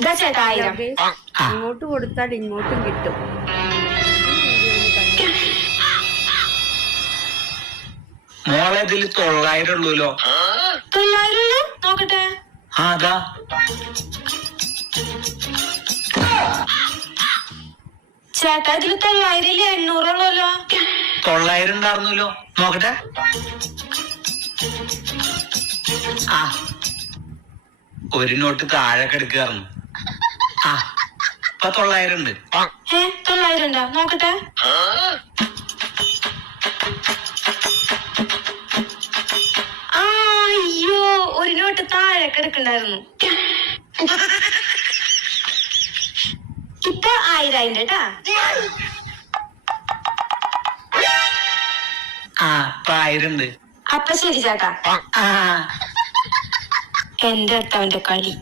ഇതാ ചേട്ടാ 1000. ഇങ്ങോട്ട് കൊടുത്താൽ ഇങ്ങോട്ടും കിട്ടും. മോളെ ഇതിൽ 900 ഉള്ളൂല്ലോ. 900 നോക്കട്ടെ. അതാ ചേട്ടാ ഇതില് 900 800 ഉള്ളല്ലോ. 900 ഉണ്ടായിരുന്നല്ലോ, നോക്കട്ടെ. ആ ഒരു നോട്ട് താഴെ കിടക്കായിരുന്നു. ആ ഇപ്പൊ 900 ഉണ്ട്. 900 ഉണ്ടാ നോക്കട്ടെ. അയ്യോ ഒരു നോട്ട് താഴെ കിടക്കണ്ടായിരുന്നു. ഇപ്പൊ 1000 കേട്ടാ. ആ ഇപ്പൊ 1000 ഉണ്ട്. അപ്പൊ ശരി ചേട്ടാ. ആ എന്റെ അടുത്തവന്റെ കളി.